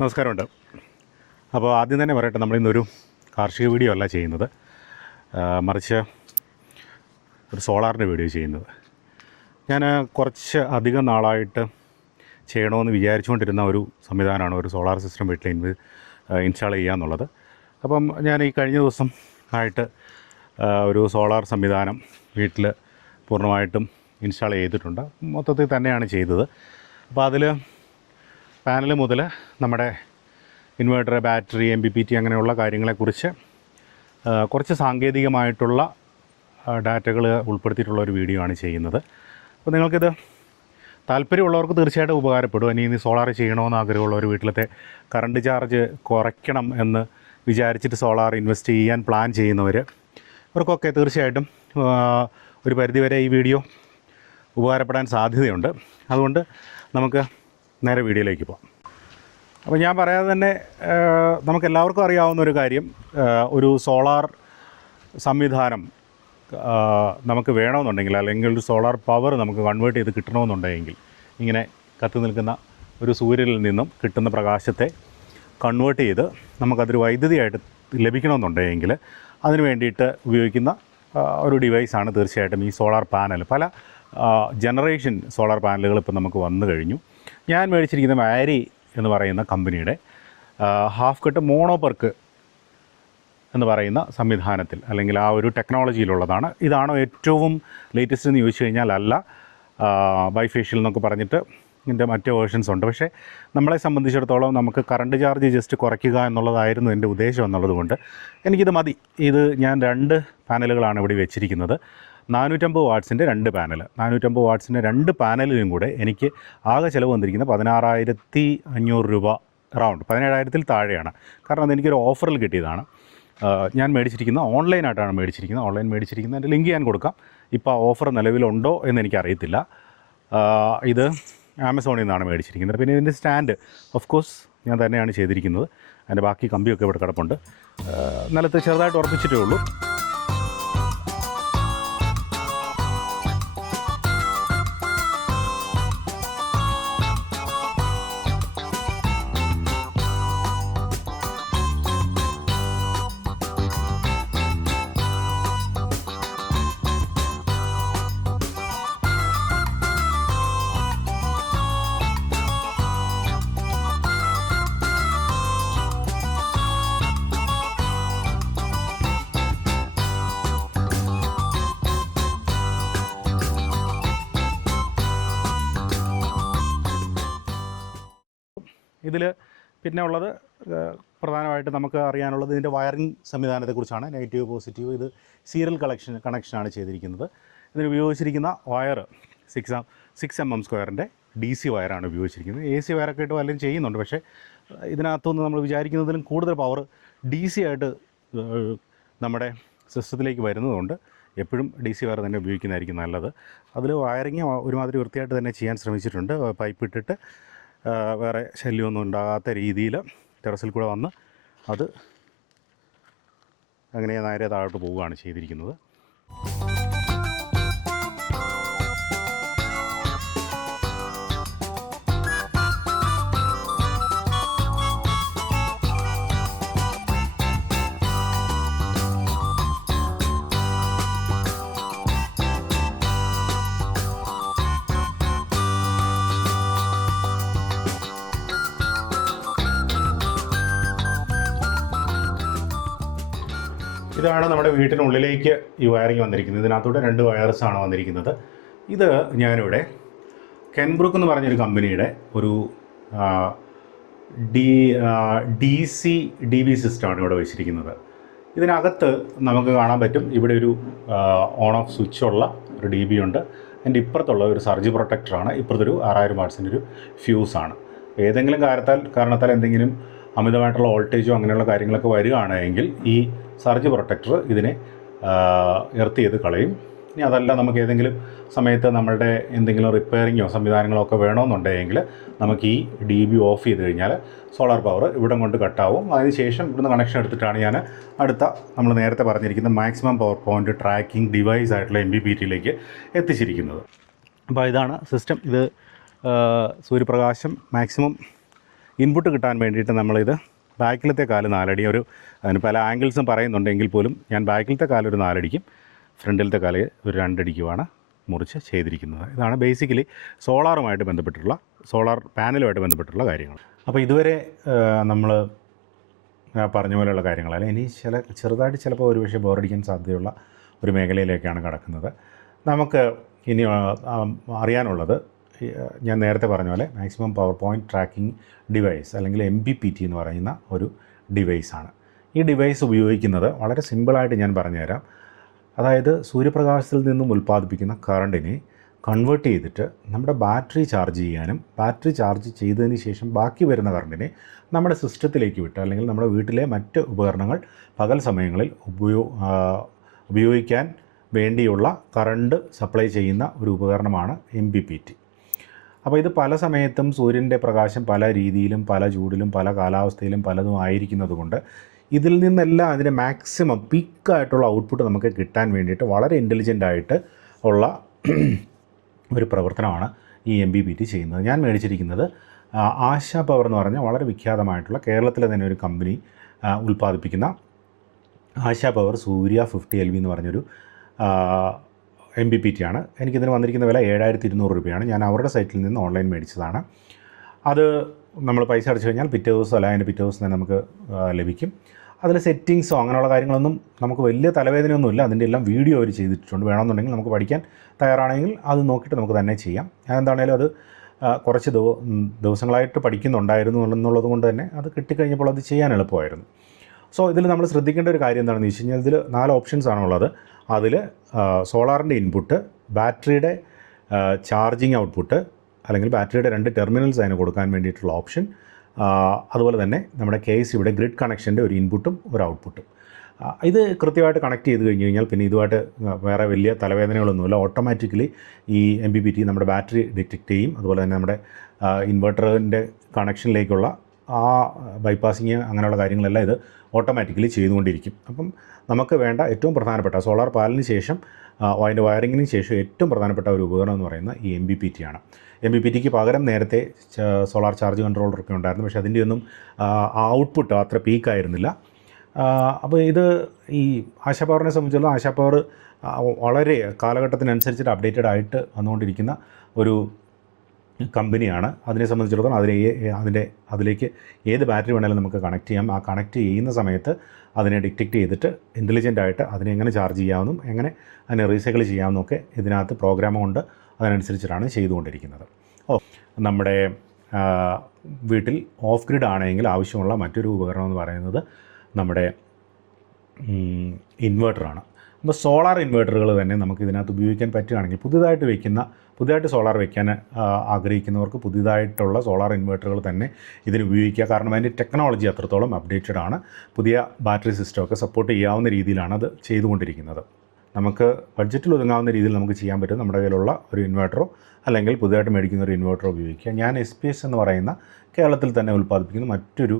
നമസ്കാരമുണ്ട്. അപ്പോൾ ആദ്യം തന്നെ പറയട്ടെ, നമ്മളിന്നൊരു കാർഷിക വീഡിയോ അല്ല ചെയ്യുന്നത്, മറിച്ച് ഒരു സോളാറിൻ്റെ വീഡിയോ ചെയ്യുന്നത്. ഞാൻ കുറച്ച് അധികം നാളായിട്ട് ചെയ്യണമെന്ന് വിചാരിച്ചുകൊണ്ടിരുന്ന ഒരു സംവിധാനമാണ് ഒരു സോളാർ സിസ്റ്റം വീട്ടിൽ ഇൻസ്റ്റാൾ ചെയ്യുക എന്നുള്ളത്. അപ്പം ഞാൻ ഈ കഴിഞ്ഞ ദിവസം ആയിട്ട് ഒരു സോളാർ സംവിധാനം വീട്ടിൽ പൂർണ്ണമായിട്ടും ഇൻസ്റ്റാൾ ചെയ്തിട്ടുണ്ട്. മൊത്തത്തിൽ തന്നെയാണ് ചെയ്തത്. അപ്പോൾ അതിൽ പാനൽ മുതൽ നമ്മുടെ ഇൻവേർട്ടർ, ബാറ്ററി, MPPT അങ്ങനെയുള്ള കാര്യങ്ങളെക്കുറിച്ച് കുറച്ച് സാങ്കേതികമായിട്ടുള്ള ഡാറ്റകൾ ഉൾപ്പെടുത്തിയിട്ടുള്ള ഒരു വീഡിയോ ആണ് ചെയ്യുന്നത്. അപ്പോൾ നിങ്ങൾക്കിത് താല്പര്യമുള്ളവർക്ക് തീർച്ചയായിട്ടും ഉപകാരപ്പെടും. ഇനി സോളാർ ചെയ്യണമെന്ന് ആഗ്രഹമുള്ള ഒരു വീട്ടിലത്തെ കറണ്ട് ചാർജ് കുറയ്ക്കണം എന്ന് വിചാരിച്ചിട്ട് സോളാർ ഇൻവെസ്റ്റ് ചെയ്യാൻ പ്ലാൻ ചെയ്യുന്നവർ, ഇവർക്കൊക്കെ തീർച്ചയായിട്ടും ഒരു പരിധിവരെ ഈ വീഡിയോ ഉപകാരപ്പെടാൻ സാധ്യതയുണ്ട്. അതുകൊണ്ട് നമുക്ക് നേരെ വീഡിയോയിലേക്ക് പോകാം. അപ്പോൾ ഞാൻ പറയാതെ തന്നെ നമുക്കെല്ലാവർക്കും അറിയാവുന്ന ഒരു കാര്യം, ഒരു സോളാർ സംവിധാനം നമുക്ക് വേണമെന്നുണ്ടെങ്കിൽ, അല്ലെങ്കിൽ ഒരു സോളാർ പവർ നമുക്ക് കൺവേർട്ട് ചെയ്ത് കിട്ടണമെന്നുണ്ടെങ്കിൽ, ഇങ്ങനെ കത്തി നിൽക്കുന്ന ഒരു സൂര്യനിൽ നിന്നും കിട്ടുന്ന പ്രകാശത്തെ കൺവേർട്ട് ചെയ്ത് നമുക്കതൊരു വൈദ്യുതിയായിട്ട് ലഭിക്കണമെന്നുണ്ടെങ്കിൽ അതിന് വേണ്ടിയിട്ട് ഉപയോഗിക്കുന്ന ഒരു ഡിവൈസാണ് തീർച്ചയായിട്ടും ഈ സോളാർ പാനൽ. പല ജനറേഷൻ സോളാർ പാനലുകൾ ഇപ്പോൾ നമുക്ക് വന്നു കഴിഞ്ഞു. ഞാൻ മേടിച്ചിരിക്കുന്ന വാരി എന്ന് പറയുന്ന കമ്പനിയുടെ ഹാഫ് കട്ട് മോണോപർക്ക് എന്ന് പറയുന്ന സംവിധാനത്തിൽ, അല്ലെങ്കിൽ ആ ഒരു ടെക്നോളജിയിലുള്ളതാണ്. ഇതാണോ ഏറ്റവും ലേറ്റസ്റ്റ് എന്ന് ചോദിച്ചു കഴിഞ്ഞാൽ അല്ല. ബൈഫേഷ്യൽ എന്നൊക്കെ പറഞ്ഞിട്ട് ഇതിൻ്റെ മറ്റ് വേർഷൻസ് ഉണ്ട്. പക്ഷേ നമ്മളെ സംബന്ധിച്ചിടത്തോളം നമുക്ക് കറണ്ട് ചാർജ് ജസ്റ്റ് കുറയ്ക്കുക എന്നുള്ളതായിരുന്നു എൻ്റെ ഉദ്ദേശം എന്നുള്ളത് കൊണ്ട് എനിക്കിത് മതി. ഇത് ഞാൻ 2 പാനലുകളാണ് ഇവിടെ വെച്ചിരിക്കുന്നത്. 450 വാട്ട്സിൻ്റെ 2 പാനൽ. 450 വാട്ട്സിൻ്റെ 2 പാനലിലും കൂടെ എനിക്ക് ആകെ ചിലവ് വന്നിരിക്കുന്നത് 16,500 രൂപ, അറൗണ്ട് 17,000-ൽ താഴെയാണ്. കാരണം അതെനിക്കൊരു ഓഫറിൽ കിട്ടിയതാണ്. ഞാൻ മേടിച്ചിരിക്കുന്നത് ഓൺലൈനായിട്ടാണ് മേടിച്ചിരിക്കുന്നത്. ഓൺലൈൻ മേടിച്ചിരിക്കുന്നതിൻ്റെ ലിങ്ക് ഞാൻ കൊടുക്കാം. ഇപ്പോൾ ആ ഓഫർ നിലവിലുണ്ടോ എന്നെനിക്കറിയത്തില്ല. ഇത് ആമസോണിൽ നിന്നാണ് മേടിച്ചിരിക്കുന്നത്. പിന്നെ ഇതിൻ്റെ സ്റ്റാൻഡ് ഓഫ് കോഴ്സ് ഞാൻ തന്നെയാണ് ചെയ്തിരിക്കുന്നത്. അതിൻ്റെ ബാക്കി കമ്പിയൊക്കെ ഇവിടെ കിടപ്പുണ്ട്. നിലത്ത് ചെറുതായിട്ട് ഉറപ്പിച്ചിട്ടേ ഉള്ളൂ. ഇതിൽ പിന്നെ ഉള്ളത് പ്രധാനമായിട്ട് നമുക്ക് അറിയാനുള്ളത് ഇതിൻ്റെ വയറിംഗ് സംവിധാനത്തെക്കുറിച്ചാണ്. Negative, positive. ഇത് സീരിയൽ കണക്ഷനാണ് ചെയ്തിരിക്കുന്നത്. ഇതിന് ഉപയോഗിച്ചിരിക്കുന്ന വയർ 6 mm² DC വയറാണ് ഉപയോഗിച്ചിരിക്കുന്നത്. AC വയറൊക്കെ ഇട്ട് വല്ലതും ചെയ്യുന്നുണ്ട്. പക്ഷേ ഇതിനകത്തുനിന്ന് നമ്മൾ വിചാരിക്കുന്നതിലും കൂടുതൽ പവർ DC ആയിട്ട് നമ്മുടെ സിസ്റ്റത്തിലേക്ക് വരുന്നതുകൊണ്ട് എപ്പോഴും DC വയർ തന്നെ ഉപയോഗിക്കുന്നതായിരിക്കും നല്ലത്. അതിൽ വയറിങ് ഒരുമാതിരി വൃത്തിയായിട്ട് തന്നെ ചെയ്യാൻ ശ്രമിച്ചിട്ടുണ്ട്. പൈപ്പ് ഇട്ടിട്ട് വേറെ ശല്യമൊന്നും ഉണ്ടാകാത്ത രീതിയിൽ ടെറസിൽ കൂടെ വന്ന് അത് അങ്ങനെ നേരെ താഴോട്ട് പോവുകയാണ് ചെയ്തിരിക്കുന്നത്. ഇതാണ് നമ്മുടെ വീട്ടിനുള്ളിലേക്ക് ഈ വയറിങ് വന്നിരിക്കുന്നത്. ഇതിനകത്തൂടെ 2 വയർസാണ് വന്നിരിക്കുന്നത്. ഇത് ഞാനിവിടെ കെൻബ്രൂക്ക് എന്ന് പറഞ്ഞൊരു കമ്പനിയുടെ ഒരു DC DB സിസ്റ്റമാണ് ഇവിടെ വെച്ചിരിക്കുന്നത്. ഇതിനകത്ത് നമുക്ക് കാണാൻ പറ്റും, ഇവിടെ ഒരു ഓൺ ഓഫ് സ്വിച്ചുള്ള ഒരു DB ഉണ്ട്. അതിൻ്റെ ഇപ്പുറത്തുള്ള ഒരു സർജ് പ്രൊട്ടക്ടറാണ്. ഇപ്പുറത്തൊരു 6000 വാട്ട്സിൻ്റെ ഒരു ഫ്യൂസാണ്. ഏതെങ്കിലും കാരണത്താൽ എന്തെങ്കിലും അമിതമായിട്ടുള്ള വോൾട്ടേജോ അങ്ങനെയുള്ള കാര്യങ്ങളൊക്കെ വരികയാണെങ്കിൽ ഈ സർജ് പ്രൊട്ടക്ടർ ഇതിനെ എർത്ത് ചെയ്ത് കളയും. ഇനി അതല്ല, നമുക്ക് ഏതെങ്കിലും സമയത്ത് നമ്മളുടെ എന്തെങ്കിലും റിപ്പയറിങ്ങോ സംവിധാനങ്ങളോ ഒക്കെ വേണമെന്നുണ്ടെങ്കിൽ നമുക്ക് ഈ DB ഓഫ് ചെയ്ത് കഴിഞ്ഞാൽ സോളാർ പവർ ഇവിടെ കൊണ്ട് കട്ടാവും. അതിനുശേഷം ഇവിടുന്ന് കണക്ഷൻ എടുത്തിട്ടാണ് ഞാൻ അടുത്ത നമ്മൾ നേരത്തെ പറഞ്ഞിരിക്കുന്ന maximum power point tracking device ആയിട്ടുള്ള MPPT-യിലേക്ക് എത്തിച്ചിരിക്കുന്നത്. അപ്പോൾ ഇതാണ് സിസ്റ്റം. ഇത് സൂര്യപ്രകാശം മാക്സിമം ഇൻപുട്ട് കിട്ടാൻ വേണ്ടിയിട്ട് നമ്മളിത് ബാക്കിലത്തെ കാല് 4 അടി, അതിന് പല ആംഗിൾസും പറയുന്നുണ്ടെങ്കിൽ പോലും ഞാൻ ബാക്കിലത്തെ കാല് ഒരു 4 അടിക്കും, ഫ്രണ്ടിലത്തെ കാല് ഒരു 2 അടിക്കുമാണ് മുറിച്ച് ചെയ്തിരിക്കുന്നത്. ഇതാണ് ബേസിക്കലി സോളാറുമായിട്ട് ബന്ധപ്പെട്ടിട്ടുള്ള, സോളാർ പാനലുമായിട്ട് ബന്ധപ്പെട്ടുള്ള കാര്യങ്ങൾ. അപ്പോൾ ഇതുവരെ നമ്മൾ പറഞ്ഞ പോലെയുള്ള കാര്യങ്ങളല്ല. ഇനി ചെറുതായിട്ട് ചിലപ്പോൾ ഒരുപക്ഷെ ബോറടിക്കാൻ സാധ്യതയുള്ള ഒരു മേഖലയിലേക്കാണ് കടക്കുന്നത്. നമുക്ക് ഇനി അറിയാനുള്ളത്, ഞാൻ നേരത്തെ പറഞ്ഞ പോലെ maximum power point tracking device അല്ലെങ്കിൽ MPPT എന്ന് പറയുന്ന ഒരു ഡിവൈസാണ്. ഈ ഡിവൈസ് ഉപയോഗിക്കുന്നത് വളരെ സിമ്പിളായിട്ട് ഞാൻ പറഞ്ഞുതരാം. അതായത് സൂര്യപ്രകാശത്തിൽ നിന്നും ഉൽപ്പാദിപ്പിക്കുന്ന കറണ്ടിനെ കൺവേർട്ട് ചെയ്തിട്ട് നമ്മുടെ ബാറ്ററി ചാർജ് ചെയ്യാനും, ബാറ്ററി ചാർജ് ചെയ്തതിന് ശേഷം ബാക്കി വരുന്ന കറണ്ടിനെ നമ്മുടെ സിസ്റ്റത്തിലേക്ക് വിട്ട്, അല്ലെങ്കിൽ നമ്മുടെ വീട്ടിലെ മറ്റ് ഉപകരണങ്ങൾ പകൽ സമയങ്ങളിൽ ഉപയോഗിക്കാൻ വേണ്ടിയുള്ള കറണ്ട് സപ്ലൈ ചെയ്യുന്ന ഒരു ഉപകരണമാണ് MPPT. അപ്പോൾ ഇത് പല സമയത്തും സൂര്യൻ്റെ പ്രകാശം പല രീതിയിലും പല ചൂടിലും പല കാലാവസ്ഥയിലും പലതും ആയിരിക്കുന്നത് കൊണ്ട് ഇതിൽ നിന്നെല്ലാം അതിൻ്റെ മാക്സിമം പീക്കായിട്ടുള്ള ഔട്ട്പുട്ട് നമുക്ക് കിട്ടാൻ വേണ്ടിയിട്ട് വളരെ ഇൻ്റലിജൻ്റായിട്ട് ഉള്ള ഒരു പ്രവർത്തനമാണ് ഈ MPPT ചെയ്യുന്നത്. ഞാൻ മേടിച്ചിരിക്കുന്നത് ആശാ പവർ എന്ന് പറഞ്ഞാൽ വളരെ വിഖ്യാതമായിട്ടുള്ള കേരളത്തിലെ തന്നെ ഒരു കമ്പനി ഉൽപ്പാദിപ്പിക്കുന്ന ആശാ പവർ സൂര്യ 50 LV എന്ന് പറഞ്ഞൊരു MPPT ആണ്. എനിക്കിതിന് വന്നിരിക്കുന്ന വില 7200 രൂപയാണ്. ഞാൻ അവരുടെ സൈറ്റിൽ നിന്ന് ഓൺലൈൻ മേടിച്ചതാണ്. അത് നമ്മൾ പൈസ അടച്ചു കഴിഞ്ഞാൽ പിറ്റേ ദിവസം അല്ല അതിൻ്റെ പിറ്റേ ദിവസം തന്നെ നമുക്ക് ലഭിക്കും. അതിൽ സെറ്റിങ്സോ അങ്ങനെയുള്ള കാര്യങ്ങളൊന്നും നമുക്ക് വലിയ തലവേദനയൊന്നുമില്ല. അതിൻ്റെ എല്ലാം വീഡിയോ അവർ ചെയ്തിട്ടുണ്ട്. വേണമെന്നുണ്ടെങ്കിൽ നമുക്ക് പഠിക്കാൻ തയ്യാറാണെങ്കിൽ അത് നോക്കിയിട്ട് നമുക്ക് തന്നെ ചെയ്യാം. എന്താണേലും അത് കുറച്ച് ദിവസങ്ങളായിട്ട് പഠിക്കുന്നുണ്ടായിരുന്നു എന്നുള്ളത് കൊണ്ട് തന്നെ അത് കിട്ടിക്കഴിഞ്ഞപ്പോൾ അത് ചെയ്യാൻ എളുപ്പമായിരുന്നു. സോ ഇതിൽ നമ്മൾ ശ്രദ്ധിക്കേണ്ട ഒരു കാര്യം എന്താണെന്ന് വെച്ച് കഴിഞ്ഞാൽ ഇതിൽ 4 ഓപ്ഷൻസാണുള്ളത്. അതിൽ സോളാറിൻ്റെ ഇൻപുട്ട്, ബാറ്ററിയുടെ ചാർജിങ് ഔട്ട്പുട്ട്, അല്ലെങ്കിൽ ബാറ്ററിയുടെ 2 ടെർമിനൽസ് അതിന് കൊടുക്കാൻ വേണ്ടിയിട്ടുള്ള ഓപ്ഷൻ, അതുപോലെ തന്നെ നമ്മുടെ KECയുടെ ഗ്രിഡ് കണക്ഷൻ്റെ ഒരു ഇൻപുട്ടും ഒരു ഔട്ട്പുട്ടും. ഇത് കൃത്യമായിട്ട് കണക്ട് ചെയ്ത് കഴിഞ്ഞ് കഴിഞ്ഞാൽ പിന്നെ ഇതുമായിട്ട് വേറെ വലിയ തലവേദനകളൊന്നുമില്ല. ഓട്ടോമാറ്റിക്കലി ഈ MPPT നമ്മുടെ ബാറ്ററി ഡിറ്റക്റ്റ് ചെയ്യും. അതുപോലെ തന്നെ നമ്മുടെ ഇൻവെർട്ടറിൻ്റെ കണക്ഷനിലേക്കുള്ള ആ ബൈപ്പാസിങ് അങ്ങനെയുള്ള കാര്യങ്ങളെല്ലാം ഇത് ഓട്ടോമാറ്റിക്കലി ചെയ്തുകൊണ്ടിരിക്കും. അപ്പം നമുക്ക് വേണ്ട ഏറ്റവും പ്രധാനപ്പെട്ട സോളാർ പാനലിന് ശേഷം അതിൻ്റെ വയറിങ്ങിന് ശേഷം ഏറ്റവും പ്രധാനപ്പെട്ട ഒരു ഉപകരണം എന്ന് പറയുന്നത് ഈ MPPT ആണ്. MPPTക്ക് പകരം നേരത്തെ സോളാർ ചാർജ് കൺട്രോളറൊക്കെ ഉണ്ടായിരുന്നു. പക്ഷേ അതിൻ്റെ ഒന്നും ഔട്ട്പുട്ട് അത്ര പീക്കായിരുന്നില്ല. അപ്പോൾ ഇത് ഈ ആശാ പവറിനെ സംബന്ധിച്ചുള്ള ആശാ പവർ വളരെ കാലഘട്ടത്തിനനുസരിച്ചിട്ട് അപ്ഡേറ്റഡ് ആയിട്ട് വന്നുകൊണ്ടിരിക്കുന്ന ഒരു കമ്പനിയാണ്. അതിനെ സംബന്ധിച്ചിടത്തോളം അതിലേക്ക് ഏത് ബാറ്ററി വേണമെങ്കിലും നമുക്ക് കണക്ട് ചെയ്യാം. ആ കണക്ട് ചെയ്യുന്ന സമയത്ത് അതിനെ ഡിറ്റക്റ്റ് ചെയ്തിട്ട് ഇൻ്റലിജൻ്റായിട്ട് അതിനെ എങ്ങനെ ചാർജ് ചെയ്യാമെന്നും എങ്ങനെ അതിനെ റീസൈക്കിൾ ചെയ്യാമെന്നൊക്കെ ഇതിനകത്ത് പ്രോഗ്രാം കൊണ്ട് അതിനനുസരിച്ചിട്ടാണ് ചെയ്തുകൊണ്ടിരിക്കുന്നത്. നമ്മുടെ വീട്ടിൽ ഓഫ് ഗ്രിഡ് ആണെങ്കിൽ ആവശ്യമുള്ള മറ്റൊരു ഉപകരണം എന്ന് പറയുന്നത് നമ്മുടെ ഇൻവെർട്ടറാണ്. അപ്പോൾ സോളാർ ഇൻവെർട്ടറുകൾ തന്നെ നമുക്ക് ഇതിനകത്ത് ഉപയോഗിക്കാൻ പറ്റുകയാണെങ്കിൽ പുതിയതായിട്ട് സോളാർ വയ്ക്കാൻ ആഗ്രഹിക്കുന്നവർക്ക് പുതിയതായിട്ടുള്ള സോളാർ ഇൻവെർട്ടറുകൾ തന്നെ ഇതിന് ഉപയോഗിക്കുക. കാരണം അതിൻ്റെ ടെക്നോളജി അത്രത്തോളം അപ്ഡേറ്റഡ് ആണ്. പുതിയ ബാറ്ററി സിസ്റ്റമൊക്കെ സപ്പോർട്ട് ചെയ്യാവുന്ന രീതിയിലാണ് അത് ചെയ്തുകൊണ്ടിരിക്കുന്നത്. നമുക്ക് ബഡ്ജറ്റിൽ ഒതുങ്ങാവുന്ന രീതിയിൽ നമുക്ക് ചെയ്യാൻ പറ്റും. നമ്മുടെ കയ്യിലുള്ള ഒരു ഇൻവെർട്ടറോ അല്ലെങ്കിൽ പുതിയതായിട്ട് മേടിക്കുന്ന ഒരു ഇൻവെർട്ടറോ ഉപയോഗിക്കുക. ഞാൻ SPS എന്ന് പറയുന്ന കേരളത്തിൽ തന്നെ ഉൽപ്പാദിപ്പിക്കുന്ന മറ്റൊരു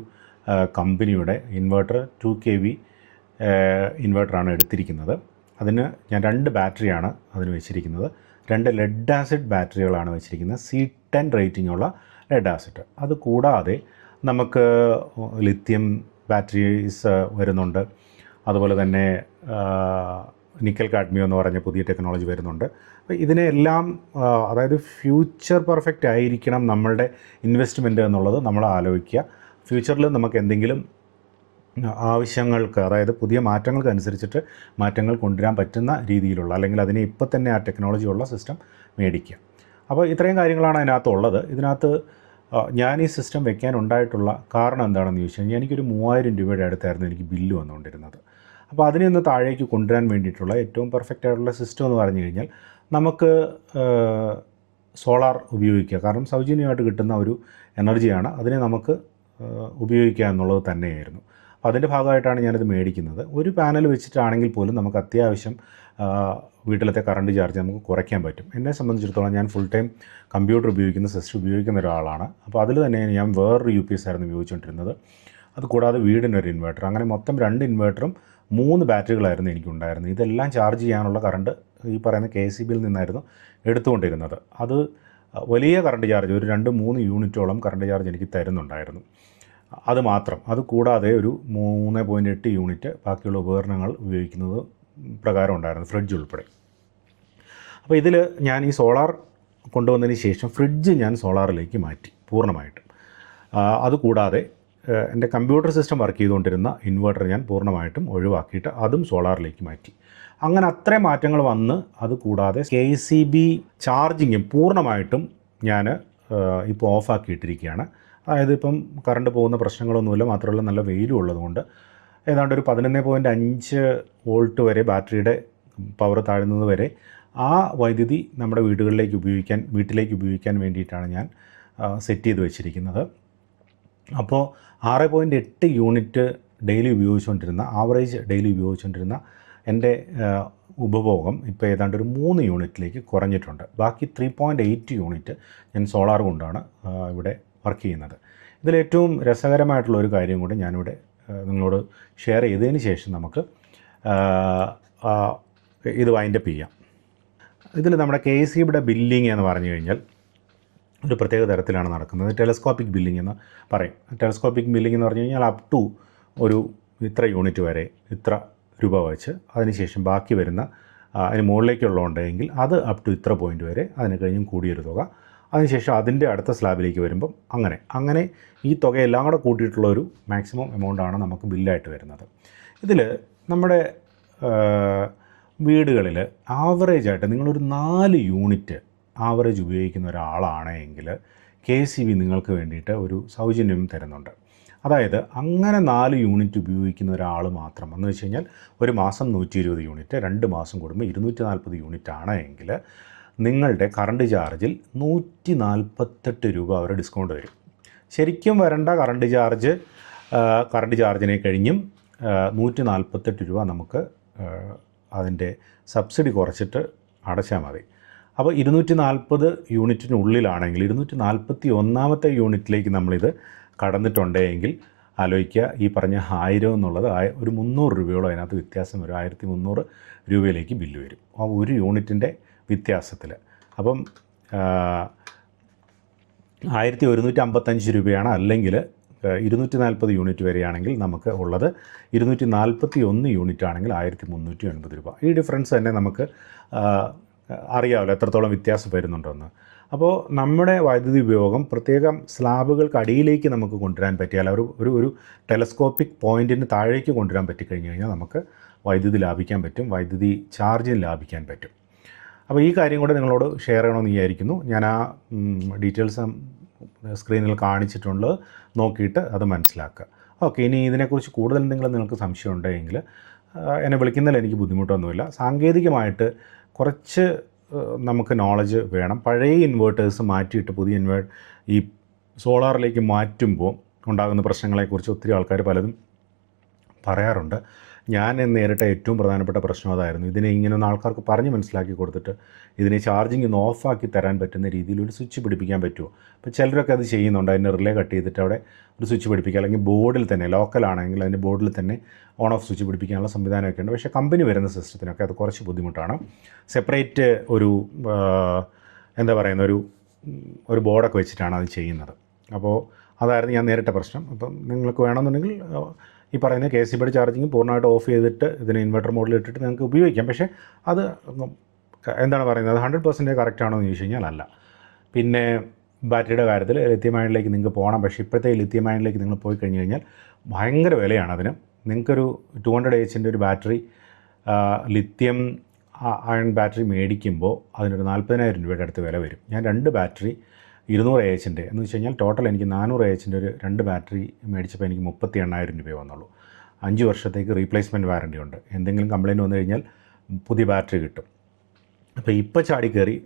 കമ്പനിയുടെ ഇൻവെർട്ടർ 2 kV ഇൻവെർട്ടറാണ് എടുത്തിരിക്കുന്നത്. അതിന് ഞാൻ 2 ബാറ്ററിയാണ് അതിന് വെച്ചിരിക്കുന്നത്. 2 ലെഡ് ആസിഡ് ബാറ്ററികളാണ് വെച്ചിരിക്കുന്നത്. C10 റേറ്റിംഗ് ഉള്ള ലെഡ് ആസിഡ്. അത് കൂടാതെ നമുക്ക് ലിത്യം ബാറ്ററീസ് വരുന്നുണ്ട്. അതുപോലെ തന്നെ നിക്കൽ കാഡ്മിയം എന്ന് പറഞ്ഞ പുതിയ ടെക്നോളജി വരുന്നുണ്ട്. അപ്പോൾ ഇതിനെല്ലാം അതായത് ഫ്യൂച്ചർ പെർഫെക്റ്റ് ആയിരിക്കണം നമ്മളുടെ ഇൻവെസ്റ്റ്മെൻറ്റ് എന്നുള്ളത് നമ്മൾ ആലോചിക്കുക. ഫ്യൂച്ചറിൽ നമുക്ക് എന്തെങ്കിലും ആവശ്യങ്ങൾക്ക്, അതായത് പുതിയ മാറ്റങ്ങൾക്കനുസരിച്ചിട്ട് മാറ്റങ്ങൾ കൊണ്ടുവരാൻ പറ്റുന്ന രീതിയിലുള്ള, അല്ലെങ്കിൽ അതിനെ ഇപ്പോൾ തന്നെ ആ ടെക്നോളജി ഉള്ള സിസ്റ്റം മേടിക്കുക. അപ്പോൾ ഇത്രയും കാര്യങ്ങളാണ് അതിനകത്തുള്ളത്. ഇതിനകത്ത് ഞാൻ ഈ സിസ്റ്റം വെക്കാനുണ്ടായിട്ടുള്ള കാരണം എന്താണെന്ന് ചോദിച്ചു കഴിഞ്ഞാൽ എനിക്കൊരു 3000 രൂപയുടെ അടുത്തായിരുന്നു എനിക്ക് ബില്ല് വന്നുകൊണ്ടിരുന്നത്. അപ്പോൾ അതിനെ ഒന്ന് താഴേക്ക് കൊണ്ടുവരാൻ വേണ്ടിയിട്ടുള്ള ഏറ്റവും പെർഫെക്റ്റ് ആയിട്ടുള്ള സിസ്റ്റം എന്ന് പറഞ്ഞു കഴിഞ്ഞാൽ നമുക്ക് സോളാർ ഉപയോഗിക്കുക. കാരണം സൗജന്യമായിട്ട് കിട്ടുന്ന ഒരു എനർജിയാണ്, അതിനെ നമുക്ക് ഉപയോഗിക്കുക എന്നുള്ളത് തന്നെയായിരുന്നു. അപ്പോൾ അതിൻ്റെ ഭാഗമായിട്ടാണ് ഞാനിത് മേടിക്കുന്നത്. ഒരു പാനൽ വെച്ചിട്ടാണെങ്കിൽ പോലും നമുക്ക് അത്യാവശ്യം വീട്ടിലത്തെ കറണ്ട് ചാർജ് നമുക്ക് കുറയ്ക്കാൻ പറ്റും. എന്നെ സംബന്ധിച്ചിടത്തോളം ഞാൻ ഫുൾ ടൈം കമ്പ്യൂട്ടർ ഉപയോഗിക്കുന്ന, സിസ്റ്റം ഉപയോഗിക്കുന്ന ഒരാളാണ്. അപ്പോൾ അതിൽ തന്നെ ഞാൻ വേറൊരു UPS ആയിരുന്നു ഉപയോഗിച്ചുകൊണ്ടിരുന്നത്. അതുകൂടാതെ വീടിനൊരു ഇൻവെർട്ടർ, അങ്ങനെ മൊത്തം 2 ഇൻവെർട്ടറും 3 ബാറ്ററികളായിരുന്നു എനിക്കുണ്ടായിരുന്നത്. ഇതെല്ലാം ചാർജ് ചെയ്യാനുള്ള കറണ്ട് ഈ പറയുന്ന KECബിയിൽ നിന്നായിരുന്നു എടുത്തുകൊണ്ടിരുന്നത്. അത് വലിയ കറണ്ട് ചാർജ് ഒരു 2-3 യൂണിറ്റോളം കറണ്ട് ചാർജ് എനിക്ക് തരുന്നുണ്ടായിരുന്നു. അത് മാത്രം. അത് കൂടാതെ ഒരു 3.8 യൂണിറ്റ് ബാക്കിയുള്ള ഉപകരണങ്ങൾ ഉപയോഗിക്കുന്നത് പ്രകാരം ഉണ്ടായിരുന്നു, ഫ്രിഡ്ജ് ഉൾപ്പെടെ. അപ്പോൾ ഇതിൽ ഞാൻ ഈ സോളാർ കൊണ്ടുവന്നതിന് ശേഷം ഫ്രിഡ്ജ് ഞാൻ സോളാറിലേക്ക് മാറ്റി പൂർണ്ണമായിട്ടും. അതുകൂടാതെ എൻ്റെ കമ്പ്യൂട്ടർ സിസ്റ്റം വർക്ക് ചെയ്തുകൊണ്ടിരുന്ന ഇൻവെർട്ടർ ഞാൻ പൂർണ്ണമായിട്ടും ഒഴിവാക്കിയിട്ട് അതും സോളാറിലേക്ക് മാറ്റി. അങ്ങനെ അത്രയും മാറ്റങ്ങൾ വന്ന്, അതുകൂടാതെ KCB ചാർജിങ്ങും പൂർണ്ണമായിട്ടും ഞാൻ ഇപ്പോൾ ഓഫാക്കിയിട്ടിരിക്കുകയാണ്. അതായത് ഇപ്പം കറണ്ട് പോകുന്ന പ്രശ്നങ്ങളൊന്നുമില്ല. മാത്രമല്ല നല്ല വെയിലും ഉള്ളതുകൊണ്ട് ഏതാണ്ട് ഒരു 11.5 വോൾട്ട് വരെ ബാറ്ററിയുടെ പവർ താഴുന്നത് വരെ ആ വൈദ്യുതി നമ്മുടെ വീട്ടിലേക്ക് ഉപയോഗിക്കാൻ വേണ്ടിയിട്ടാണ് ഞാൻ സെറ്റ് ചെയ്ത് വെച്ചിരിക്കുന്നത്. അപ്പോൾ 6.8 യൂണിറ്റ് ഡെയിലി ഉപയോഗിച്ചുകൊണ്ടിരുന്ന ആവറേജ് ഡെയിലി ഉപയോഗിച്ചുകൊണ്ടിരുന്ന എൻ്റെ ഉപഭോഗം ഇപ്പോൾ ഏതാണ്ട് ഒരു 3 യൂണിറ്റിലേക്ക് കുറഞ്ഞിട്ടുണ്ട്. ബാക്കി 3.8 യൂണിറ്റ് ഞാൻ സോളാർ കൊണ്ടാണ് ഇവിടെ വർക്ക് ചെയ്യുന്നത്. ഇതിലേറ്റവും രസകരമായിട്ടുള്ള ഒരു കാര്യം കൂടി ഞാനിവിടെ നിങ്ങളോട് ഷെയർ ചെയ്തതിന് ശേഷം നമുക്ക് ഇത് വൈൻഡപ്പ് ചെയ്യാം. ഇതിൽ നമ്മുടെ KCBയുടെ ബില്ലിംഗ് എന്ന് പറഞ്ഞു കഴിഞ്ഞാൽ ഒരു പ്രത്യേക തരത്തിലാണ് നടക്കുന്നത്. ടെലസ്കോപ്പിക് ബില്ലിംഗ് എന്ന് പറയും. ടെലസ്കോപ്പിക് ബില്ലിംഗ് എന്ന് പറഞ്ഞു കഴിഞ്ഞാൽ അപ് ടു ഒരു ഇത്ര യൂണിറ്റ് വരെ ഇത്ര രൂപ വെച്ച്, അതിനുശേഷം ബാക്കി വരുന്ന അതിന് മുകളിലേക്കുള്ളതുണ്ടെങ്കിൽ അത് അപ് ടു ഇത്ര പോയിൻ്റ് വരെ, അതിന് കഴിഞ്ഞും കൂടിയൊരു തുക, അതിനുശേഷം അതിൻ്റെ അടുത്ത സ്ലാബിലേക്ക് വരുമ്പം അങ്ങനെ ഈ തുകയെല്ലാം കൂടെ കൂട്ടിയിട്ടുള്ള ഒരു മാക്സിമം എമൗണ്ടാണ് നമുക്ക് ബില്ലായിട്ട് വരുന്നത്. ഇതിൽ നമ്മുടെ വീടുകളിൽ ആവറേജായിട്ട് നിങ്ങളൊരു 4 യൂണിറ്റ് ആവറേജ് ഉപയോഗിക്കുന്ന ഒരാളാണെങ്കിൽ KCB നിങ്ങൾക്ക് വേണ്ടിയിട്ട് ഒരു സൗജന്യം തരുന്നുണ്ട്. അതായത് അങ്ങനെ 4 യൂണിറ്റ് ഉപയോഗിക്കുന്ന ഒരാൾ മാത്രം എന്ന് വെച്ച് കഴിഞ്ഞാൽ ഒരു മാസം 120 യൂണിറ്റ്, 2 മാസം കൂടുമ്പോൾ 240 യൂണിറ്റ് ആണ് എങ്കിൽ നിങ്ങളുടെ കറണ്ട് ചാർജിൽ 148 രൂപ വരെ ഡിസ്കൗണ്ട് വരും. ശരിക്കും വരേണ്ട കറണ്ട് ചാർജിനെ കഴിഞ്ഞും 148 രൂപ നമുക്ക് അതിൻ്റെ സബ്സിഡി കുറച്ചിട്ട് അടച്ചാൽ മതി. അപ്പോൾ 240 യൂണിറ്റിനുള്ളിലാണെങ്കിൽ 241ാമത്തെ യൂണിറ്റിലേക്ക് നമ്മളിത് കടന്നിട്ടുണ്ടെങ്കിൽ ആലോചിക്കുക, ഈ പറഞ്ഞ 1000 എന്നുള്ളത് ഒരു 300 രൂപയോളം അതിനകത്ത് വ്യത്യാസം വരും. 1300 രൂപയിലേക്ക് ബില്ല് വരും ആ ഒരു യൂണിറ്റിൻ്റെ വ്യത്യാസത്തിൽ. അപ്പം 1155 രൂപയാണ്. അല്ലെങ്കിൽ 240 യൂണിറ്റ് വരെയാണെങ്കിൽ നമുക്ക് ഉള്ളത് 241 യൂണിറ്റ് ആണെങ്കിൽ 1380 രൂപ. ഈ ഡിഫറൻസ് തന്നെ നമുക്ക് അറിയാമല്ലോ എത്രത്തോളം വ്യത്യാസം വരുന്നുണ്ടെന്ന്. അപ്പോൾ നമ്മുടെ വൈദ്യുതി ഉപയോഗം പ്രത്യേകം സ്ലാബുകൾക്ക് അടിയിലേക്ക് നമുക്ക് കൊണ്ടുവരാൻ പറ്റിയാൽ, ഒരു ടെലസ്കോപ്പിക് പോയിൻറ്റിന് താഴേക്ക് കൊണ്ടുവരാൻ പറ്റിക്കഴിഞ്ഞ് കഴിഞ്ഞാൽ നമുക്ക് വൈദ്യുതി ലാഭിക്കാൻ പറ്റും, വൈദ്യുതി ചാർജിന് ലാഭിക്കാൻ പറ്റും. അപ്പോൾ ഈ കാര്യം കൂടെ നിങ്ങളോട് ഷെയർ ചെയ്യണമെന്ന് വിചാരിക്കുന്നു. ഞാൻ ആ ഡീറ്റെയിൽസ് സ്ക്രീനിൽ കാണിച്ചിട്ടുള്ളത് നോക്കിയിട്ട് അത് മനസ്സിലാക്കുക. ഓക്കെ, ഇനി ഇതിനെക്കുറിച്ച് കൂടുതൽ എന്തെങ്കിലും നിങ്ങൾക്ക് സംശയം ഉണ്ടെങ്കിൽ എന്നെ വിളിക്കുന്നതിൽ എനിക്ക് ബുദ്ധിമുട്ടൊന്നുമില്ല. സാങ്കേതികമായിട്ട് കുറച്ച് നമുക്ക് നോളജ് വേണം. പഴയ ഇൻവേർട്ടേഴ്സ് മാറ്റിയിട്ട് പുതിയ ഈ സോളാറിലേക്ക് മാറ്റുമ്പോൾ ഉണ്ടാകുന്ന പ്രശ്നങ്ങളെക്കുറിച്ച് ഒത്തിരി ആൾക്കാർ പലതും പറയാറുണ്ട്. ഞാൻ നേരിട്ട ഏറ്റവും പ്രധാനപ്പെട്ട പ്രശ്നം അതായിരുന്നു. ഇതിനെ ഇങ്ങനെയൊന്ന് ആൾക്കാർക്ക് പറഞ്ഞ് മനസ്സിലാക്കി കൊടുത്തിട്ട് ഇതിനെ ചാർജിങ് ഒന്ന് ഓഫാക്കി തരാൻ പറ്റുന്ന രീതിയിൽ ഒരു സ്വിച്ച് പിടിപ്പിക്കാൻ പറ്റുമോ? അപ്പോൾ ചിലരൊക്കെ അത് ചെയ്യുന്നുണ്ട്. അതിൻ്റെ റിലേ കട്ട് ചെയ്തിട്ട് അവിടെ ഒരു സ്വിച്ച് പിടിപ്പിക്കുക, അല്ലെങ്കിൽ ബോർഡിൽ തന്നെ ലോക്കലാണെങ്കിൽ അതിൻ്റെ ബോർഡിൽ തന്നെ ഓൺ ഓഫ് സ്വിച്ച് പിടിപ്പിക്കാനുള്ള സംവിധാനമൊക്കെ ഉണ്ട്. പക്ഷേ കമ്പനി വരുന്ന സിസ്റ്റത്തിനൊക്കെ അത് കുറച്ച് ബുദ്ധിമുട്ടാണ്. സെപ്പറേറ്റ് ഒരു ബോർഡൊക്കെ വെച്ചിട്ടാണ് അത് ചെയ്യുന്നത്. അപ്പോൾ അതായിരുന്നു ഞാൻ നേരിട്ട പ്രശ്നം. അപ്പം നിങ്ങൾക്ക് വേണമെന്നുണ്ടെങ്കിൽ ഈ പറയുന്ന KCBയുടെ ചാർജിങ് പൂർണ്ണമായിട്ട് ഓഫ് ചെയ്തിട്ട് ഇതിന് ഇൻവെർട്ടർ മോഡിൽ ഇട്ടിട്ട് നിങ്ങൾക്ക് ഉപയോഗിക്കാം. പക്ഷേ അത് 100% കറക്റ്റ് ആണോ എന്ന് ചോദിച്ചു കഴിഞ്ഞാൽ അല്ല. പിന്നെ ബാറ്ററിയുടെ കാര്യത്തിൽ ലിഥിയം അയണിലേക്ക് നിങ്ങൾക്ക് പോകണം. പക്ഷേ ഇപ്പോഴത്തെ ലിഥിയം അയണിലേക്ക് നിങ്ങൾ പോയി കഴിഞ്ഞ് കഴിഞ്ഞാൽ ഭയങ്കര വിലയാണ് അതിന്. നിങ്ങൾക്കൊരു 200 ഒരു ബാറ്ററി ലിഥിയം അയൺ ബാറ്ററി മേടിക്കുമ്പോൾ അതിനൊരു 40,000 രൂപയുടെ അടുത്ത് വില വരും. ഞാൻ 2 ബാറ്ററി 200 എന്ന് വെച്ച് കഴിഞ്ഞാൽ ടോട്ടൽ എനിക്ക് 400 ഒരു 2 ബാറ്ററി മേടിച്ചപ്പോൾ എനിക്ക് 38,000 രൂപയെ വന്നുള്ളൂ. 5 വർഷത്തേക്ക് റീപ്ലേസ്മെൻറ്റ് വാറണ്ടി ഉണ്ട്. എന്തെങ്കിലും കംപ്ലയിൻറ്റ് വന്നു കഴിഞ്ഞാൽ പുതിയ ബാറ്ററി കിട്ടും. അപ്പോൾ ഇപ്പോൾ ചാടി കയറി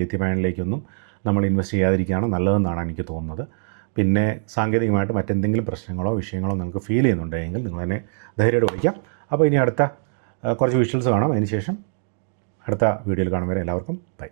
ലിഥിയം അയണിലേക്കൊന്നും നമ്മൾ ഇൻവെസ്റ്റ് ചെയ്യാതിരിക്കുകയാണ് നല്ലതെന്നാണ് എനിക്ക് തോന്നുന്നത്. പിന്നെ സാങ്കേതികമായിട്ട് മറ്റെന്തെങ്കിലും പ്രശ്നങ്ങളോ വിഷയങ്ങളോ നിങ്ങൾക്ക് ഫീൽ ചെയ്യുന്നുണ്ടെങ്കിൽ നിങ്ങൾ തന്നെ ധൈര്യമായിട്ട് വിളിക്കാം. അപ്പോൾ ഇനി അടുത്ത കുറച്ച് വിഷ്വൽസ് കാണാം. അതിന് ശേഷം അടുത്ത വീഡിയോയിൽ കാണും വരെ എല്ലാവർക്കും ബൈ.